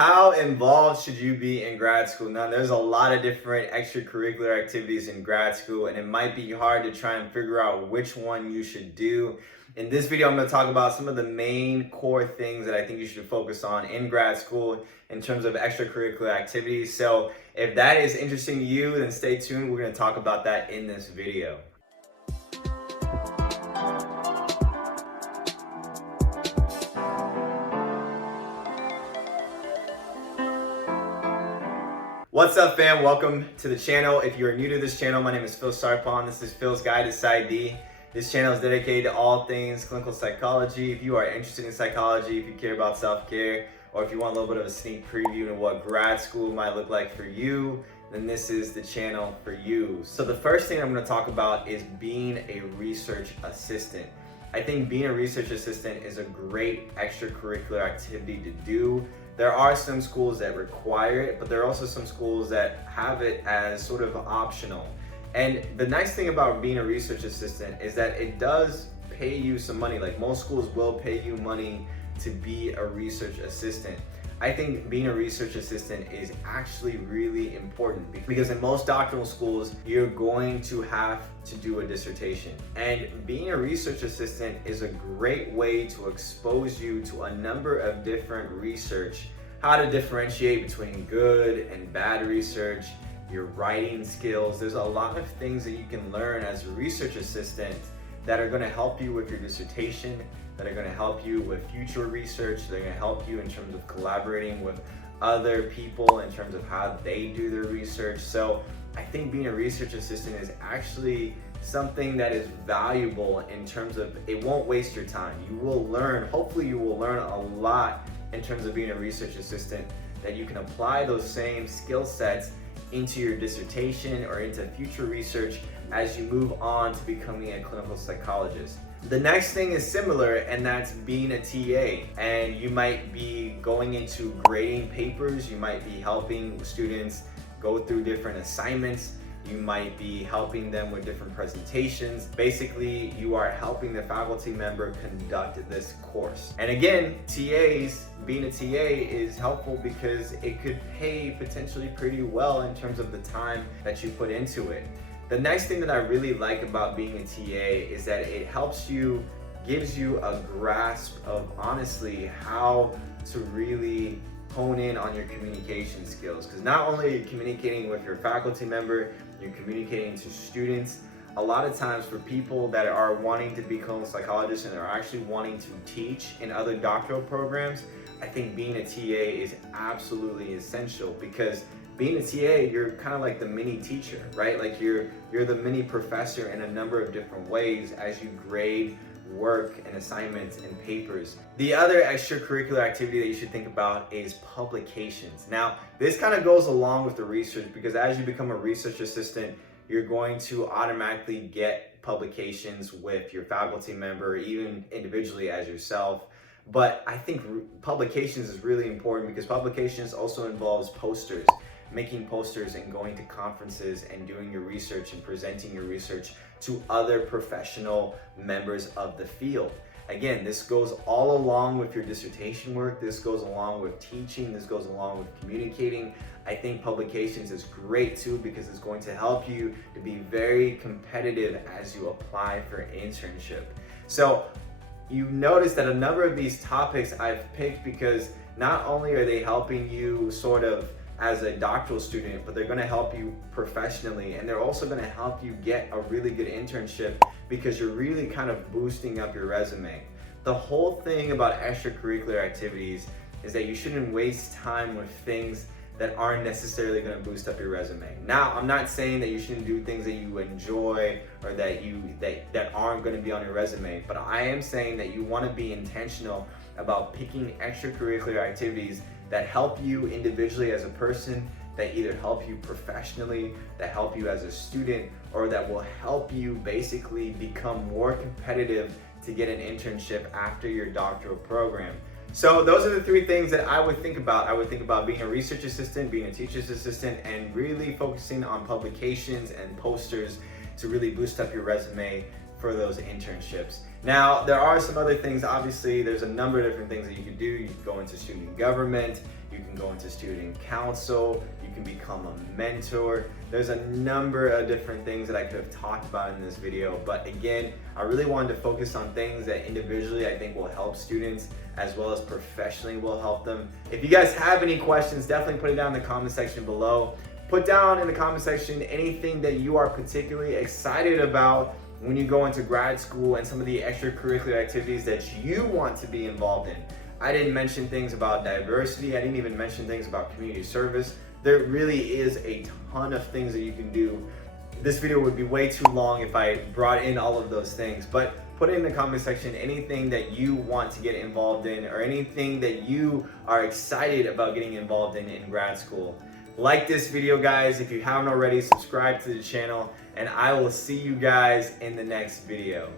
How involved should you be in grad school? Now, there's a lot of different extracurricular activities in grad school, and it might be hard to try and figure out which one you should do. In this video, I'm going to talk about some of the main core things that I think you should focus on in grad school in terms of extracurricular activities. So if that is interesting to you, then stay tuned. We're going to talk about that in this video. What's up, fam? Welcome to the channel. If you are new to this channel, my name is Phil Sarpong. This is Phil's Guide to PsyD. This channel is dedicated to all things clinical psychology. If you are interested in psychology, if you care about self-care, or if you want a little bit of a sneak preview into what grad school might look like for you, then this is the channel for you. So the first thing I'm going to talk about is being a research assistant. I think being a research assistant is a great extracurricular activity to do. There are some schools that require it, but there are also some schools that have it as sort of optional. And the nice thing about being a research assistant is that it does pay you some money. Like, most schools will pay you money to be a research assistant. I think being a research assistant is actually really important because in most doctoral schools, you're going to have to do a dissertation. And being a research assistant is a great way to expose you to a number of different research, how to differentiate between good and bad research, your writing skills. There's a lot of things that you can learn as a research assistant that are going to help you with your dissertation, that are going to help you with future research, they're going to help you in terms of collaborating with other people in terms of how they do their research. So I think being a research assistant is actually something that is valuable in terms of it won't waste your time. You will learn, hopefully you will learn a lot in terms of being a research assistant, that you can apply those same skill sets into your dissertation or into future research as you move on to becoming a clinical psychologist. The next thing is similar, and that's being a TA. And you might be going into grading papers, you might be helping students go through different assignments, you might be helping them with different presentations. Basically, you are helping the faculty member conduct this course. And again, being a TA is helpful because it could pay potentially pretty well in terms of the time that you put into it. The next thing that I really like about being a TA is that it gives you a grasp of honestly how to really hone in on your communication skills. Because not only are you communicating with your faculty member, you're communicating to students. A lot of times for people that are wanting to be clinical psychologists and are actually wanting to teach in other doctoral programs, I think being a TA is absolutely essential, because being a TA, you're kind of like the mini teacher, right? Like you're the mini professor in a number of different ways as you grade work and assignments and papers. The other extracurricular activity that you should think about is publications. Now, this kind of goes along with the research, because as you become a research assistant, you're going to automatically get publications with your faculty member, even individually as yourself. But I think publications is really important because publications also involves posters. Making posters and going to conferences and doing your research and presenting your research to other professional members of the field. Again, this goes all along with your dissertation work, this goes along with teaching, this goes along with communicating. I think publications is great too, because it's going to help you to be very competitive as you apply for an internship. So you notice that a number of these topics I've picked because not only are they helping you sort of as a doctoral student, but they're going to help you professionally, and they're also going to help you get a really good internship because you're really kind of boosting up your resume. The whole thing about extracurricular activities is that you shouldn't waste time with things that aren't necessarily going to boost up your resume. Now, I'm not saying that you shouldn't do things that you enjoy or that aren't going to be on your resume, but I am saying that you want to be intentional about picking extracurricular activities that help you individually as a person, that either help you professionally, that help you as a student, or that will help you basically become more competitive to get an internship after your doctoral program. So those are the three things that I would think about. I would think about being a research assistant, being a teacher's assistant, and really focusing on publications and posters to really boost up your resume for those internships. Now, there are some other things. Obviously, there's a number of different things that you can do. You can go into student government, you can go into student council, you can become a mentor. There's a number of different things that I could have talked about in this video, but again, I really wanted to focus on things that individually I think will help students as well as professionally will help them. If you guys have any questions, definitely put it down in the comment section below. Put down in the comment section anything that you are particularly excited about when you go into grad school and some of the extracurricular activities that you want to be involved in. I didn't mention things about diversity. I didn't even mention things about community service. There really is a ton of things that you can do. This video would be way too long if I brought in all of those things, but put it in the comment section anything that you want to get involved in or anything that you are excited about getting involved in grad school. Like this video, guys. If you haven't already, subscribe to the channel, and I will see you guys in the next video.